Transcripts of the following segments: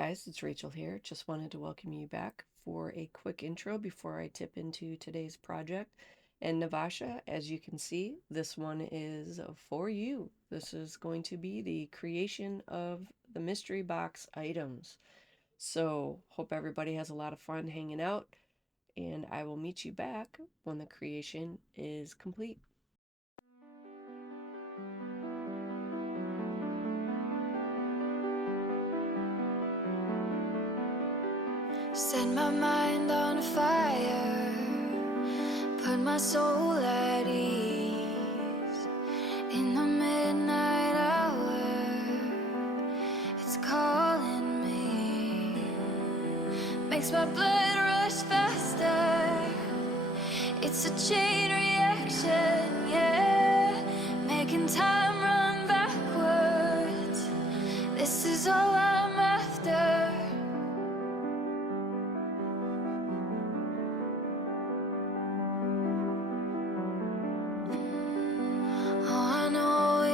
guys, it's Rachel here. Just wanted to welcome you back for a quick intro before I tip into today's project. And Navasha, as you can see, this one is for you. This is going to be the creation of the mystery box items. So, hope everybody has a lot of fun hanging out, and I will meet you back when the creation is complete. Set my mind on fire, put my soul at ease. In the midnight hour, it's calling me. Makes my blood rush faster. It's a chain reaction, yeah. Making time run backwards. This is all I'm after.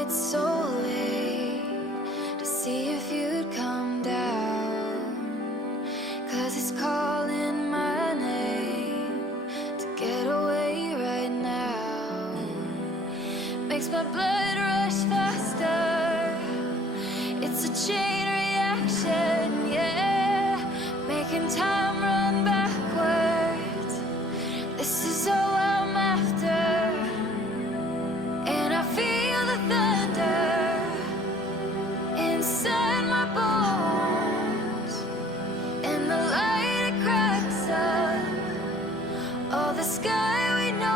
So late to see if you'd come down, 'cause it's calling my name to get away right now. Makes my blood rush faster. It's a chain reaction, yeah. Making time run backwards. This is all I'm after. And I feel the thunder inside my bones, and the light it cracks up all the sky we know.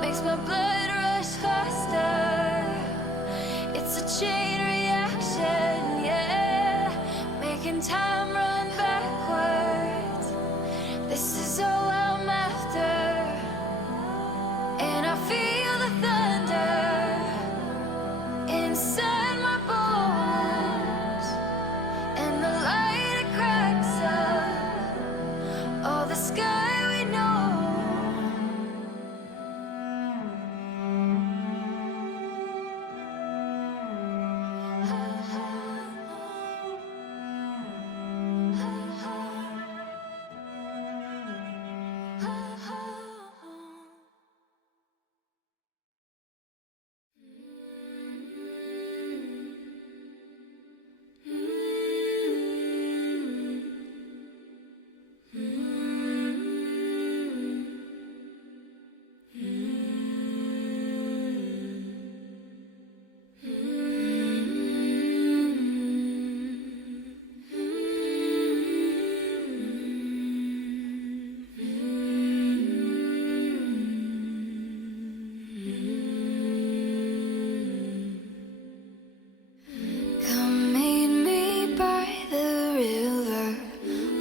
Makes my blood rush faster. It's a chain reaction, yeah. Making time run backwards. This is all I'm after. And I feel the thunder inside my bones, and the light it cracks up all the sky we know. Come meet me by the river,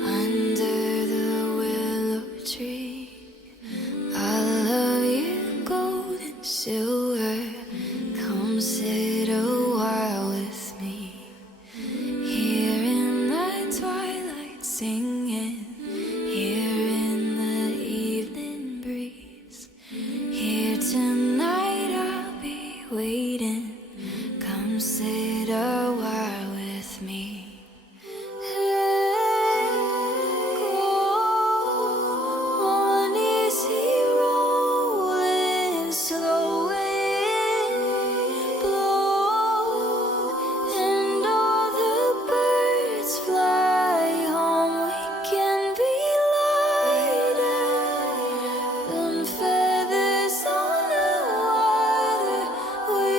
under the willow tree. I love you, gold and silver. Come sit a while with me, here in the twilight singing, here in the evening breeze. Here tonight I'll be waiting. Come sit a while with me. Go on easy rolling, slow wind blow, and all the birds fly home. We can be lighter than feathers on the water. We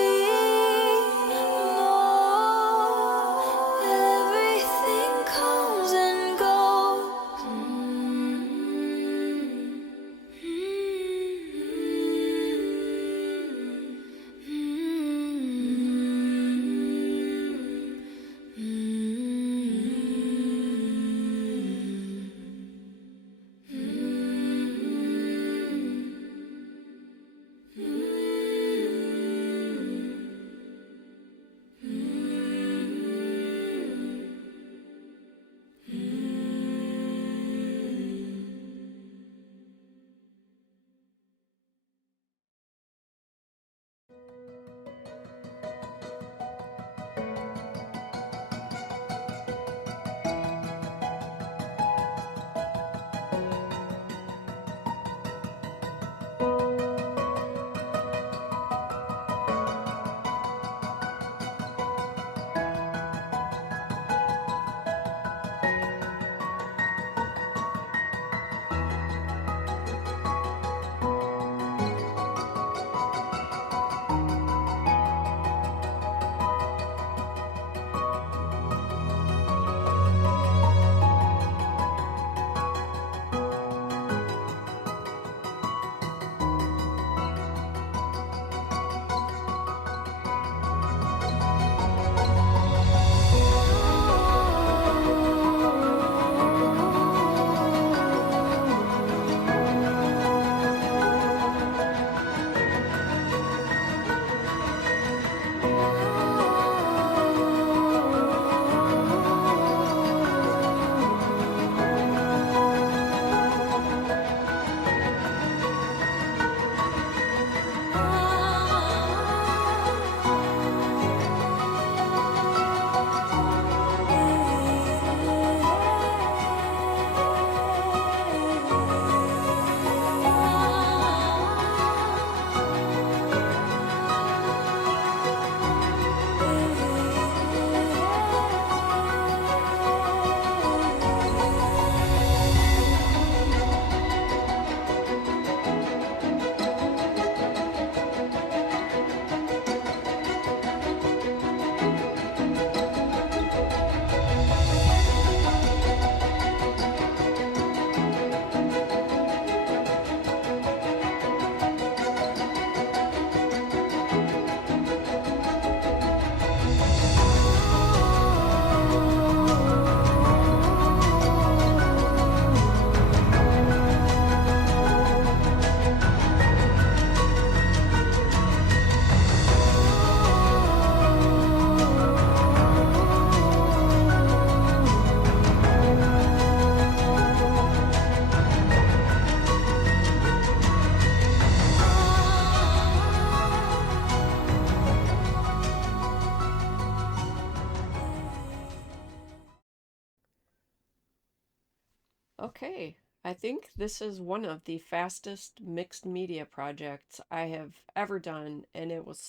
Okay, I think this is one of the fastest mixed media projects I have ever done, and it was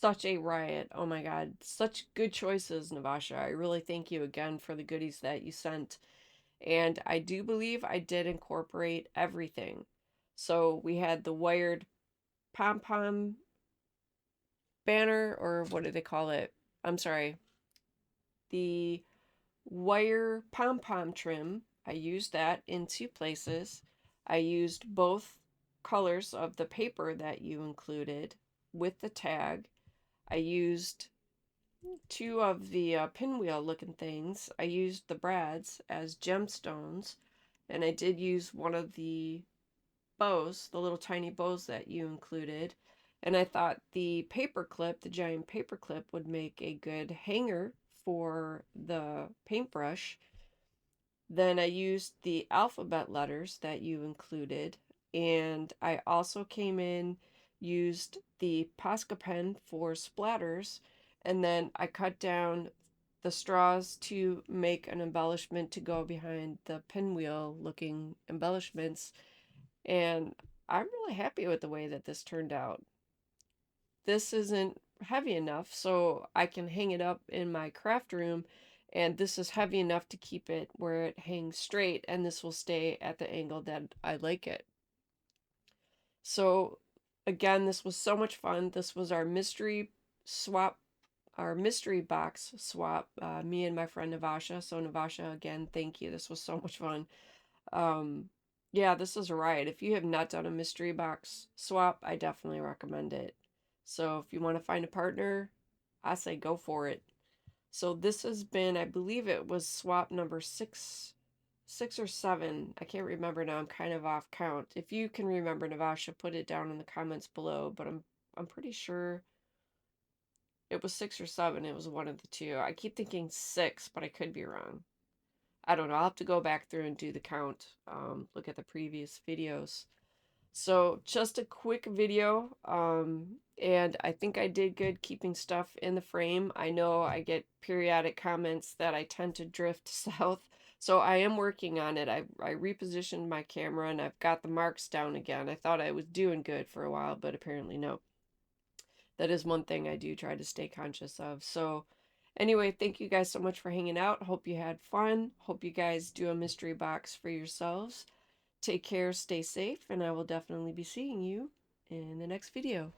such a riot. Oh my God, such good choices, Navasha. I really thank you again for the goodies that you sent. And I do believe I did incorporate everything. So we had the wired pom pom banner, or what do they call it? I'm sorry, the wire pom pom trim. I used that in two places. I used both colors of the paper that you included with the tag. I used two of the pinwheel looking things. I used the brads as gemstones, and I did use one of the bows, the little tiny bows that you included. And I thought the paper clip, the giant paper clip, would make a good hanger for the paintbrush. Then I used the alphabet letters that you included. And I also came in, used the Posca pen for splatters. And then I cut down the straws to make an embellishment to go behind the pinwheel looking embellishments. And I'm really happy with the way that this turned out. This isn't heavy enough, so I can hang it up in my craft room, and this is heavy enough to keep it where it hangs straight, and this will stay at the angle that I like it. So again, this was so much fun. This was our mystery swap, our mystery box swap, me and my friend Navasha. So Navasha, again, thank you. This was so much fun. Um, yeah, this is a riot. If you have not done a mystery box swap, I definitely recommend it. So if you want to find a partner, I say go for it. So this has been, I believe it was swap number six or seven. I can't remember now. I'm kind of off count. If you can remember, Navasha, put it down in the comments below. But I'm pretty sure it was six or seven. It was one of the two. I keep thinking six, but I could be wrong. I don't know. I'll have to go back through and do the count, look at the previous videos. So just a quick video, and I think I did good keeping stuff in the frame. I know I get periodic comments that I tend to drift south, so I am working on it. I repositioned my camera and I've got the marks down again. I thought I was doing good for a while, but apparently no. That is one thing I do try to stay conscious of. So anyway, thank you guys so much for hanging out. Hope you had fun. Hope you guys do a mystery box for yourselves. Take care, stay safe, and I will definitely be seeing you in the next video.